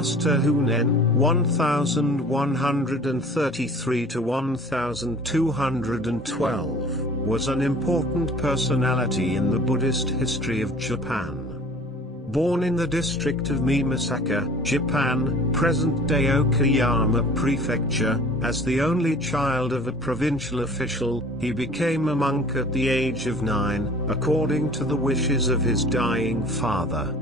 Master Honen, 1133 to 1212, was an important personality in the Buddhist history of Japan. Born in the district of Mimasaka, Japan, present-day Okayama Prefecture, as the only child of a provincial official, he became a monk at the age of 9, according to the wishes of his dying father.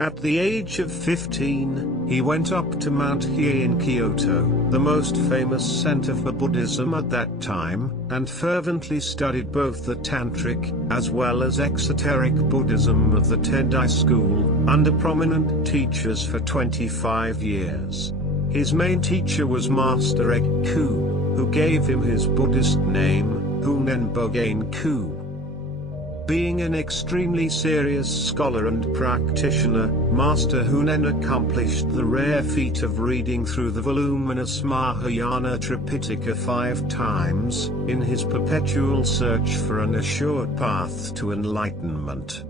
At the age of 15, he went up to Mount Hiei in Kyoto, the most famous center for Buddhism at that time, and fervently studied both the Tantric, as well as exoteric Buddhism of the Tendai school, under prominent teachers for 25 years. His main teacher was Master Genku, who gave him his Buddhist name, Honen Genku. Being an extremely serious scholar and practitioner, Master Honen accomplished the rare feat of reading through the voluminous Mahayana Tripitaka 5 times, in his perpetual search for an assured path to enlightenment.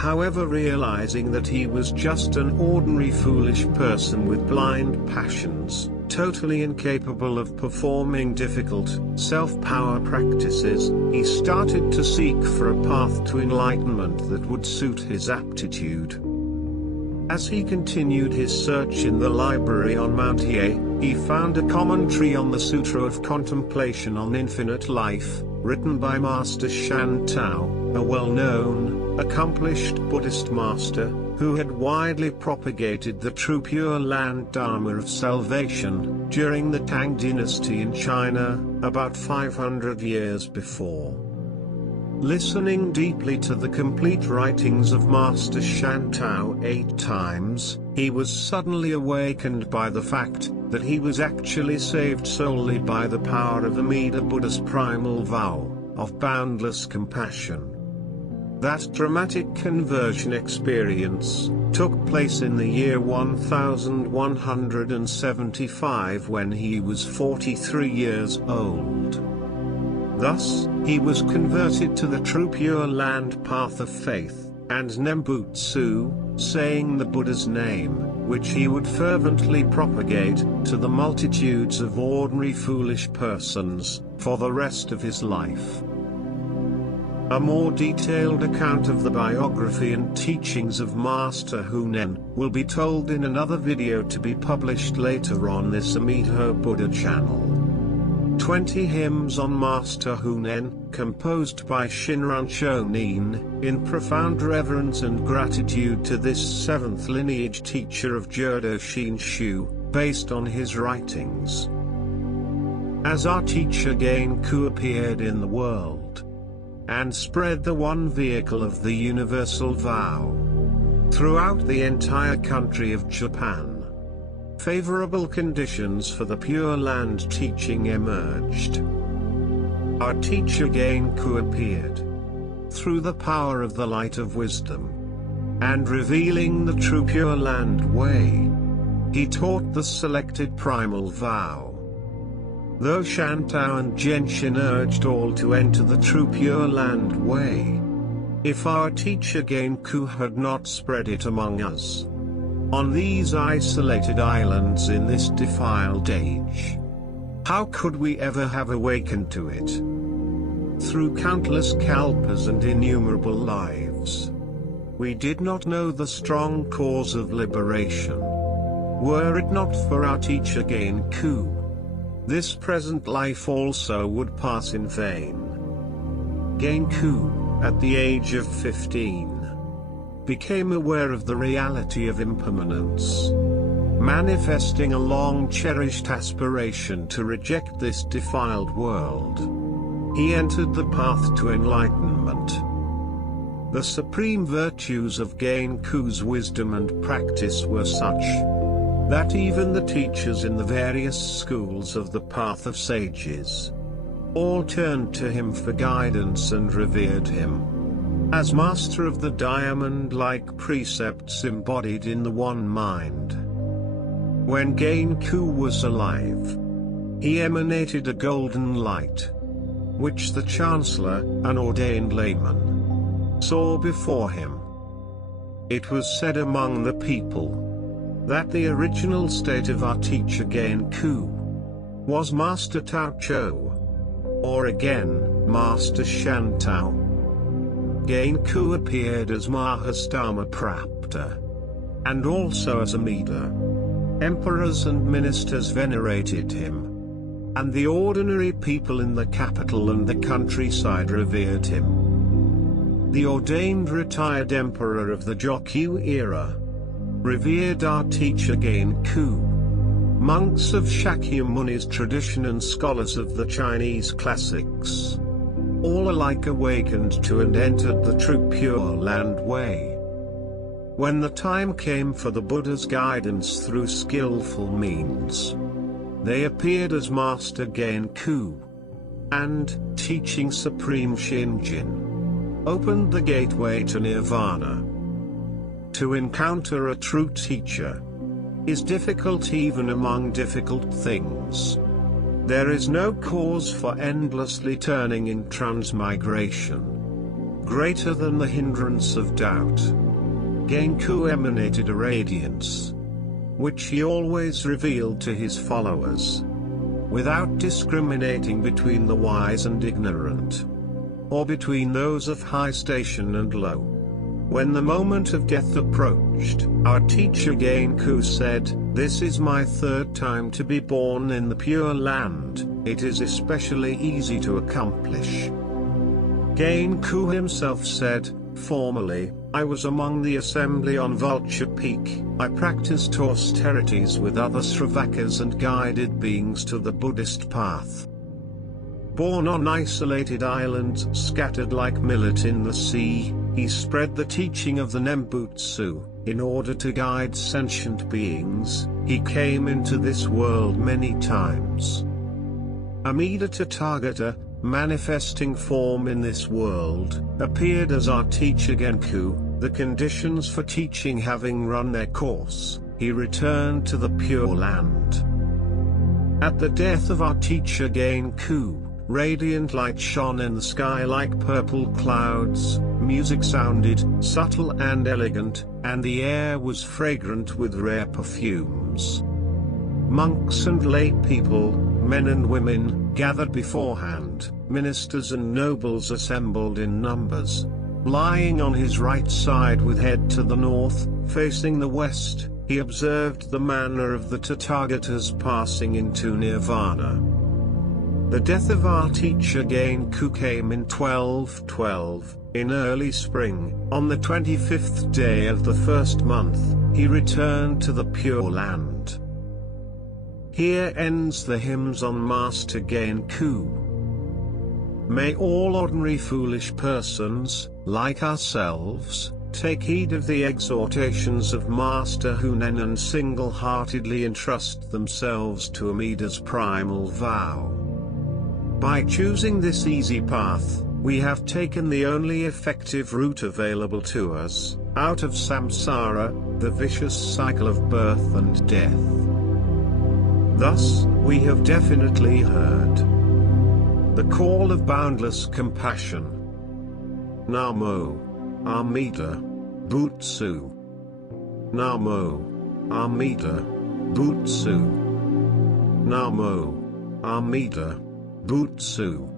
However, realizing that he was just an ordinary foolish person with blind passions, totally incapable of performing difficult, self-power practices, he started to seek for a path to enlightenment that would suit his aptitude. As he continued his search in the library on Mount Hiei, he found a commentary on the Sutra of Contemplation on Infinite Life, written by Master Shantou, a well-known, accomplished Buddhist master, who had widely propagated the true Pure Land Dharma of salvation, during the Tang dynasty in China, about 500 years before. Listening deeply to the complete writings of Master Shantou 8 times, he was suddenly awakened by the fact that he was actually saved solely by the power of Amida Buddha's primal vow, of boundless compassion. That dramatic conversion experience took place in the year 1175 when he was 43 years old. Thus, he was converted to the true Pure Land path of faith and Nembutsu, saying the Buddha's name, which he would fervently propagate to the multitudes of ordinary foolish persons for the rest of his life. A more detailed account of the biography and teachings of Master Honen will be told in another video to be published later on this Amida Buddha channel. 20 hymns on Master Honen, composed by Shinran Shonin, in profound reverence and gratitude to this 7th lineage teacher of Jodo Shinshu, based on his writings. As our teacher Genku appeared in the world, and spread the one vehicle of the universal vow throughout the entire country of Japan, favorable conditions for the Pure Land teaching emerged. Our teacher Genku appeared through the power of the light of wisdom, and revealing the true Pure Land way, he taught the selected primal vow. Though Shantou and Genshin urged all to enter the true Pure Land way, if our teacher Genku had not spread it among us, on these isolated islands in this defiled age, how could we ever have awakened to it? Through countless kalpas and innumerable lives, we did not know the strong cause of liberation. Were it not for our teacher Genku, this present life also would pass in vain. Genku, at the age of 15, became aware of the reality of impermanence. Manifesting a long-cherished aspiration to reject this defiled world, he entered the path to enlightenment. The supreme virtues of Genku's wisdom and practice were such that even the teachers in the various schools of the path of sages all turned to him for guidance and revered him as master of the diamond-like precepts embodied in the one mind. When Genku was alive, he emanated a golden light, which the chancellor, an ordained layman, saw before him. It was said among the people that the original state of our teacher Genku was Master Tao Cho, or again, Master Shantao. Genku appeared as Mahastama Prapta, and also as Amida. Emperors and ministers venerated him, and the ordinary people in the capital and the countryside revered him. The ordained retired emperor of the Jokyu era revered our teacher Genku. Monks of Shakyamuni's tradition and scholars of the Chinese classics, all alike awakened to and entered the true Pure Land way. When the time came for the Buddha's guidance through skillful means, they appeared as Master Genku, and, teaching Supreme Shinjin, opened the gateway to Nirvana. To encounter a true teacher is difficult even among difficult things. There is no cause for endlessly turning in transmigration greater than the hindrance of doubt. Genku emanated a radiance, which he always revealed to his followers, without discriminating between the wise and ignorant, or between those of high station and low. When the moment of death approached, our teacher Genku said, "This is my third time to be born in the Pure Land, it is especially easy to accomplish." Genku himself said, "Formerly, I was among the assembly on Vulture Peak, I practiced austerities with other Sravakas and guided beings to the Buddhist path. Born on isolated islands scattered like millet in the sea, he spread the teaching of the Nembutsu. In order to guide sentient beings, he came into this world many times. Amida Tathagata, manifesting form in this world, appeared as our teacher Genku. The conditions for teaching having run their course, he returned to the Pure Land. At the death of our teacher Genku, radiant light shone in the sky like purple clouds, music sounded, subtle and elegant, and the air was fragrant with rare perfumes. Monks and lay people, men and women, gathered beforehand, ministers and nobles assembled in numbers. Lying on his right side with head to the north, facing the west, he observed the manner of the Tathagatas passing into Nirvana. The death of our teacher Genku came in 1212, in early spring, on the 25th day of the first month, he returned to the Pure Land. Here ends the hymns on Master Genku. May all ordinary foolish persons, like ourselves, take heed of the exhortations of Master Honen and single-heartedly entrust themselves to Amida's primal vow. By choosing this easy path, we have taken the only effective route available to us, out of samsara, the vicious cycle of birth and death. Thus, we have definitely heard the call of boundless compassion. Namo Amida Butsu. Namo Amida Butsu. Namo Amida Butsu.